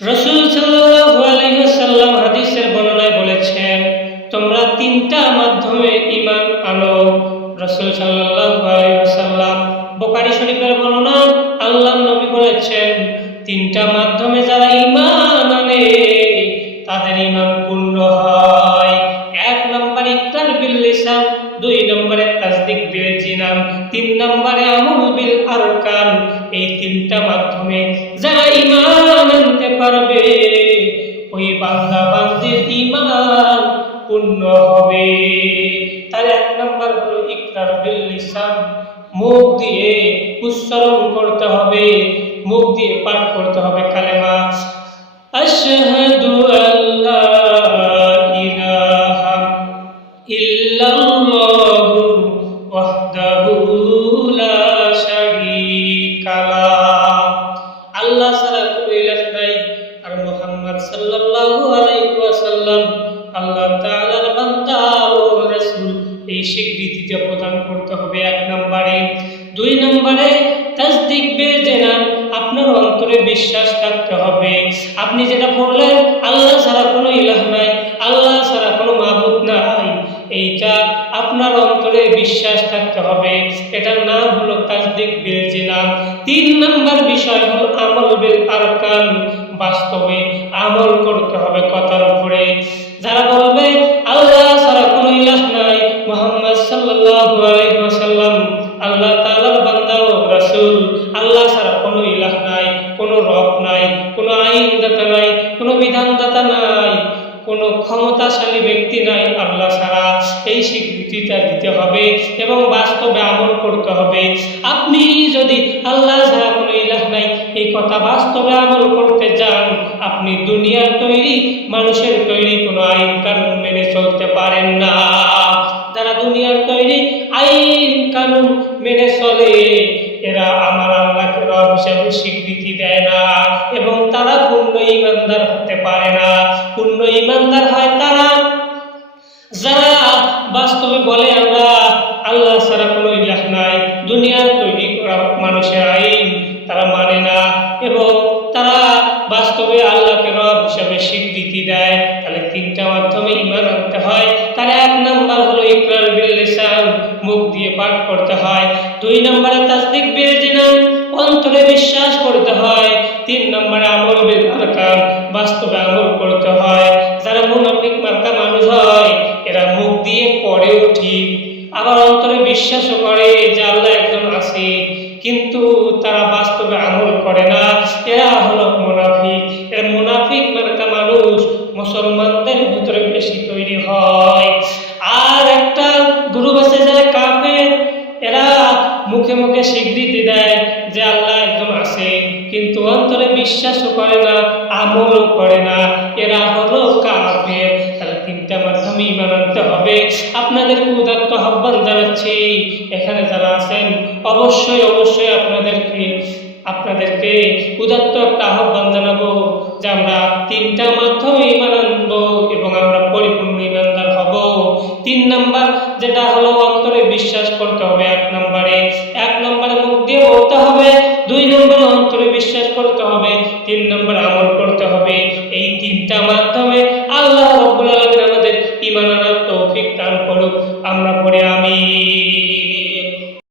রাসূল সাল্লাল্লাহু আলাইহি ওয়াসাল্লাম হাদিসের বর্ণনায় বলেছেন, তোমরা তিনটা মাধ্যমে ঈমান আনো। রাসূল সাল্লাল্লাহু আলাইহি ওয়াসাল্লাম বুখারী শরীফের বর্ণনা, আল্লাহর নবী বলেছেন, তিনটা মাধ্যমে যারা ঈমান আনে তাদের ঈমান পূর্ণ হয়। এক নম্বরে ইকরার বিল লিসান, দুই নম্বরে তাসদিক বিল জিনান, তিন নম্বরে আমল বিল আরকান। এই তিনটা মাধ্যমে যারা ঈমান আনতে পারবে ওই বান্দা বান্দির ঈমান পূর্ণ হবে। তার এক নম্বর হলো ইকরার বিল লিসান, মুখ দিয়ে উচ্চারণ করতে হবে, মুখ দিয়ে পাঠ করতে হবে কালেমা আশহাদু আল্লা ইলাহা ইল্লাল্লাহু ওয়াহদাহু লা শারীকা লাহ। আল্লাহ ছাড়া কোনো ইলাহ নাই, আর মুহাম্মদ সাল্লাল্লাহু আলাইহি ওয়াসাল্লাম আল্লাহ তাআলার বান্দা ও রাসূল, এই স্বীকৃতিটা প্রদান করতে হবে এক নম্বরে। দুই নম্বরে তাসদিক বিল জিনান, আপনার অন্তরে বিশ্বাস থাকতে হবে। আপনি যেটা বললেন আল্লাহ ছাড়া কোনো ইলাহ নাই, আল্লাহ ছাড়া কোনো মাবুদ নাই, এইটা আপনার অন্তরে বিশ্বাস থাকতে হবে। এটার নাম হলো তাসদিক বিল জিনান। তিন নম্বর বিষয় হলো আমল বিল আরকান, বাস্তবে আমল করতে হবে কথার উপরে। যারা বলবে আল্লাহ ছাড়া কোনো ইলাহ নাই, মুহাম্মদ সাল্লাল্লাহু আলাইহি ওয়াসাল্লাম আল্লাহ তাআলার বান্দা ও রাসূল, আল্লাহ ছাড়া কোনো ইলাহ নাই, কোনো রব নাই, কোনো আইনদাতা নাই, কোনো বিধানদাতা নাই, কোনো ক্ষমতাশালী ব্যক্তি নাই আল্লাহ ছাড়া, এই স্বীকৃতিটা দিতে হবে এবং বাস্তবে আমল করতে হবে। আপনি যদি আল্লাহ ছাড়া কোনো ইলাহ নাই এই কথা বাস্তবে আমল করতে যান, আপনি দুনিয়ার তৈরি মানুষের তৈরি কোনো আইন কানুন মেনে চলতে পারেন না। যারা দুনিয়ার তৈরি আইন কানুন মেনে চলে এরা আমার আল্লাহকে রব হিসেবে স্বীকৃতি দেয় না এবং তারা পূর্ণ ঈমানদার হতে পারে না। পূর্ণ ঈমানদার হয় তারা যারা বাস্তবে বলে আমরা আল্লাহ ছাড়া কোনো ইলাহ নাই, দুনিয়ার তৈরি করা মানুষের আইন তারা মানে না এবং তারা বাস্তবে আল্লাহকে রব হিসেবে স্বীকৃতি দেয়। তাহলে তিনটা মাধ্যমে ঈমান আনতে হয়। তার এক নাম্বার হলো ইকরার বিল লিসান, মুখ দিয়ে পাঠ করতে হয়। দুই নম্বরে তাসদিক বিল জিনান, অন্তরে বিশ্বাস করতে হয়। তিন নম্বরে আমল বিল আরকান, বাস্তবে আমল করতে হয়। যারা মুনাফিক মার্কা মানুষ হয় এরা মুখ দিয়ে পড়েও ঠিক, আবার অন্তরে বিশ্বাসও করে যে আল্লাহ একজন আছে, কিন্তু তারা বাস্তবে আমল করে না। এরা হলো মুনাফিক। এরা মুনাফিক মার্কা মানুষ মুসলমানদের ভিতরে বেশি তৈরি হয়। আর একটা গ্রুপ আছে যারা কাফের, এরা মুখে মুখে স্বীকৃতি দেয় যে আল্লাহ একজন আছে, কিন্তু অন্তরে বিশ্বাসও করে না, আমলও করে না। এরা হলো কাফের। তাহলে তিনটা মাধ্যমে ঈমান আনতে হবে। আপনাদেরকে উদাত্ত আহ্বান জানাচ্ছি, এখানে যারা আছেন অবশ্যই অবশ্যই আপনাদেরকে উদাত্ত একটা আহ্বান জানাবো যে আমরা তিনটা মাধ্যমে ঈমান আনবো এবং আমরা পরিপূর্ণ ঈমানদার হব। তিন নাম্বার যেটা হলো অন্তরে বিশ্বাস করতে হবে এক নম্বরে মুখ দিয়ে বলতে হবে, দুই নম্বরে অন্তরে বিশ্বাস করতে হবে, তিন নম্বরে আমল করতে হবে। এই তিনটা